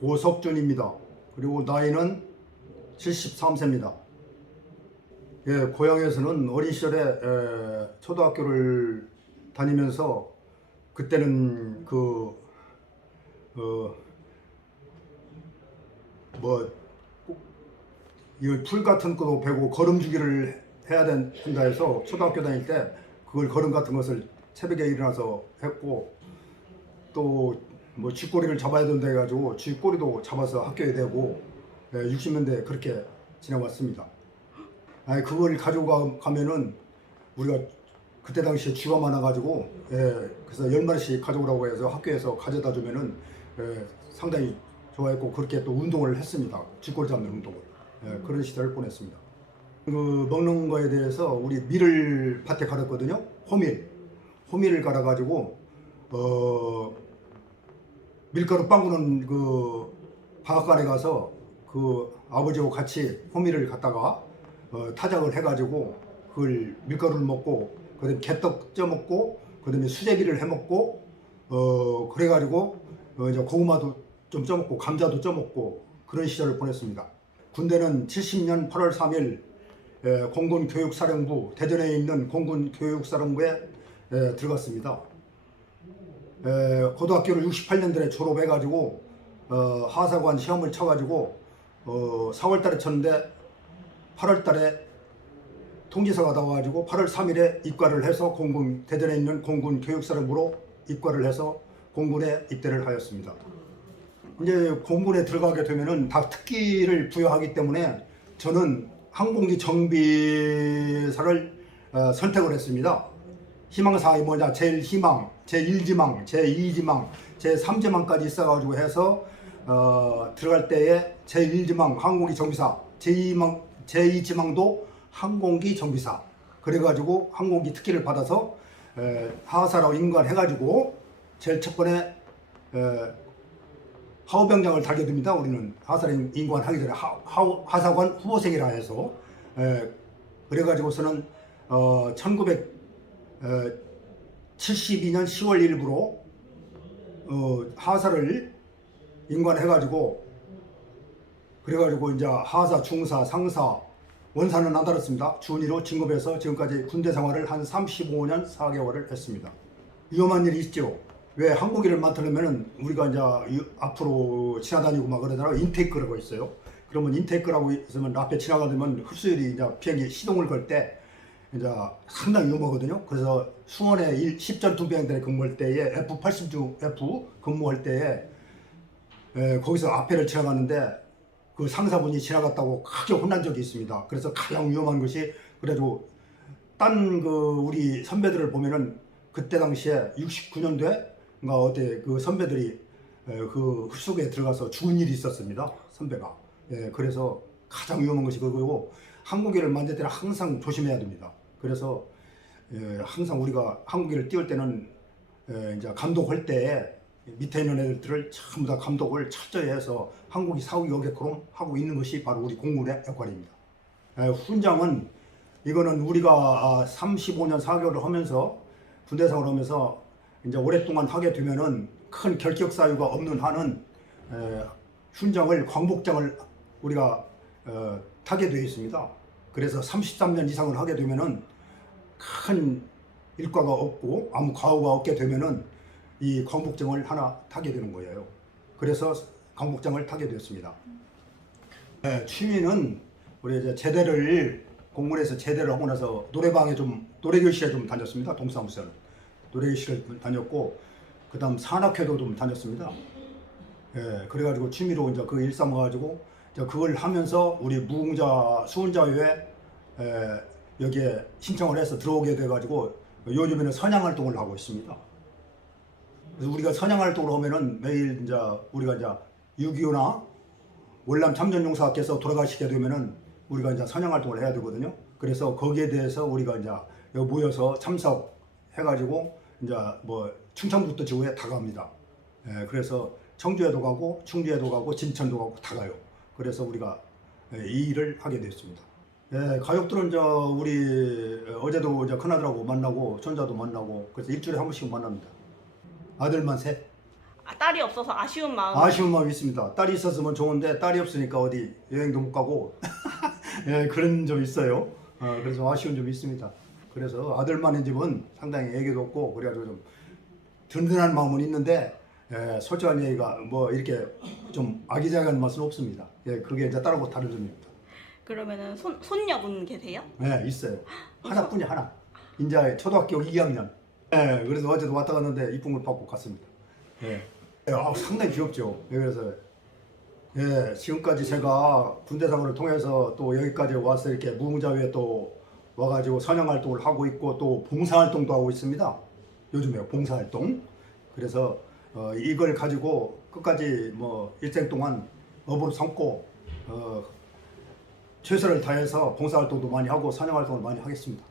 고석준입니다. 그리고 나이는 73세입니다. 예, 고향에서는 어린 시절에 초등학교를 다니면서 그때는 이 풀 같은 것도 베고 걸음주기를 해야 된다 해서 초등학교 다닐 때 그걸 걸음 같은 것을 새벽에 일어나서 했고, 또 뭐 쥐꼬리를 잡아야 된다 해가지고 쥐꼬리도 잡아서 학교에 대고 60년대 그렇게 지나왔습니다. 그걸 가지고 가면은 우리가 그때 당시에 쥐가 많아가지고 그래서 10마리씩 가져오라고 해서 학교에서 가져다 주면은 상당히 좋아했고, 그렇게 또 운동을 했습니다. 쥐꼬리 잡는 운동을. 그런 시절을 보냈습니다. 그 먹는 거에 대해서 우리 밀을 밭에 갈았거든요. 호밀을 갈아가지고 밀가루 빵꾸는 그 방앗간에 가서 그 아버지하고 같이 호밀을 갖다가 타작을 해가지고 그걸 밀가루를 먹고, 그다음에 개떡 쪄먹고, 그다음에 수제비를 해먹고, 그래가지고 이제 고구마도 좀 쪄먹고 감자도 쪄먹고 그런 시절을 보냈습니다. 군대는 70년 8월 3일 공군교육사령부, 대전에 있는 공군교육사령부에 들어갔습니다. 고등학교를 68년도에 졸업해가지고 하사관 시험을 쳐가지고 4월달에 쳤는데 8월달에 통지서가 나와가지고 8월 3일에 입과를 해서 대전에 있는 공군교육사령부로 입과를 해서 공군에 입대를 하였습니다. 이제 공군에 들어가게 되면은 다 특기를 부여하기 때문에 저는 항공기 정비사를 선택을 했습니다. 희망사항이 뭐냐, 제일 희망, 제1지망, 제2지망, 제3지망까지 있어가지고 해서 들어갈 때에 제1지망 항공기 정비사, 제2지망도 항공기 정비사, 그래가지고 항공기 특기를 받아서 하사라고 인관해가지고 제일 첫 번에 하우병장을 달게 됩니다. 우리는 하사라 인관하기 전에 하사관 후보생이라 해서 그래가지고서는 1972년 10월 1일부로 하사를 인관해가지고, 그래가지고 이제 하사, 중사, 상사, 원사는 안 달았습니다. 준위로 진급해서 지금까지 군대 생활을 한 35년 4개월을 했습니다. 위험한 일이 있죠. 왜 항공기를 만들려면은 우리가 이제 앞으로 지나다니고 막 그러잖아요. 인테이크라고 있어요. 그러면 인테이크라고 있으면 앞에 지나가면 흡수율이 이제 비행기 시동을 걸 때 이제 상당히 위험하거든요. 그래서 수원에 10전투병대에 근무할 때에 F-80F 근무할 때에 거기서 앞에를 지나갔는데 그 상사분이 지나갔다고 크게 혼난 적이 있습니다. 그래서 가장 위험한 것이, 그래도 딴 우리 선배들을 보면은 그때 당시에 69년도에 어때 그 선배들이 그 흡수구에 들어가서 죽은 일이 있었습니다. 선배가. 그래서 가장 위험한 것이 그거고, 항공기를 만들 때는 항상 조심해야 됩니다. 그래서 항상 우리가 항공기를 띄울 때는 이제 감독할 때 밑에 있는 애들을 전부 다 감독을 철저히 해서 항공기 사후기 오게끔 하고 있는 것이 바로 우리 공군의 역할입니다. 훈장은 이거는 우리가 35년 4개월을 하면서 군대 생활을 하면서 이제 오랫동안 하게 되면은 큰 결격 사유가 없는 한은 훈장을 광복장을 우리가 타게 되어 있습니다. 그래서 33년 이상을 하게 되면은 큰 일과가 없고 아무 과오가 없게 되면은 이 광복장을 하나 타게 되는 거예요. 그래서 광복장을 타게 되었습니다. 취미는 우리 이제 공군에서 제대를 하고 나서 노래교실에 좀 다녔습니다. 동사무소는 노래교실을 다녔고, 그다음 산악회도 좀 다녔습니다. 그래가지고 취미로 이제 그 일 삼아가지고 그걸 하면서 우리 수훈자회에 여기에 신청을 해서 들어오게 돼가지고 요즘에는 선양 활동을 하고 있습니다. 그래서 우리가 선양 활동을 하면은 매일 이제 우리가 이제 6.25나 월남 참전용사께서 돌아가시게 되면은 우리가 이제 선양 활동을 해야 되거든요. 그래서 거기에 대해서 우리가 이제 여기 모여서 참석해가지고 이제 뭐 충청북도 지구에 다 갑니다. 그래서 청주에도 가고 충주에도 가고 진천도 가고 다 가요. 그래서 우리가 이 일을 하게 됐습니다. 가족들은 우리 어제도 큰아들하고 만나고 손자도 만나고, 그래서 일주일에 한 번씩 만납니다. 아들만 셋. 딸이 없어서 아쉬운 마음. 아쉬운 마음이 있습니다. 딸이 있었으면 좋은데 딸이 없으니까 어디 여행도 못 가고 예, 그런 점이 있어요. 그래서 아쉬운 점이 있습니다. 그래서 아들만 있는 집은 상당히 애교도 없고 그래가지고 좀 든든한 마음은 있는데 솔직한 얘기가 뭐 이렇게 좀 아기자기한 맛은 없습니다. 예, 그게 이제 딸하고 다른 점입니다. 그러면은 손녀분 계세요? 네, 있어요. 하나뿐이 하나. 이제 초등학교 2학년. 예, 그래서 어제도 왔다 갔는데 이쁜 걸 받고 갔습니다. 예. 상당히 귀엽죠. 예, 그래서 지금까지 제가 군대 생활을 통해서 또 여기까지 와서 이렇게 무궁자회에 또 와가지고 선양 활동을 하고 있고 또 봉사 활동도 하고 있습니다. 요즘에 봉사 활동. 그래서 이걸 가지고 끝까지 뭐 일생 동안 업으로 삼고 최선을 다해서 봉사 활동도 많이 하고 선양 활동을 많이 하겠습니다.